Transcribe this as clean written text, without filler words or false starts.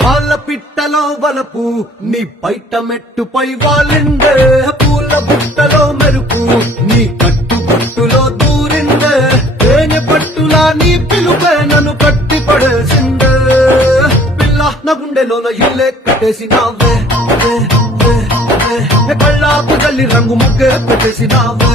పాల పిట్టలో వలపు నీ బయట మెట్టుపై వాలిందే పూల బుట్టలో మెరుపు నీ కట్టు పట్టులో దూరిందే తేనె పట్టులా నీ పిలుపే నన్ను కట్టి పడేసిందే పిల్ల నా గుండెలోన ఇల్లే కట్టేసినావే కళ్ళాపు జల్లి రంగు ముగ్గే పెట్టేసినావే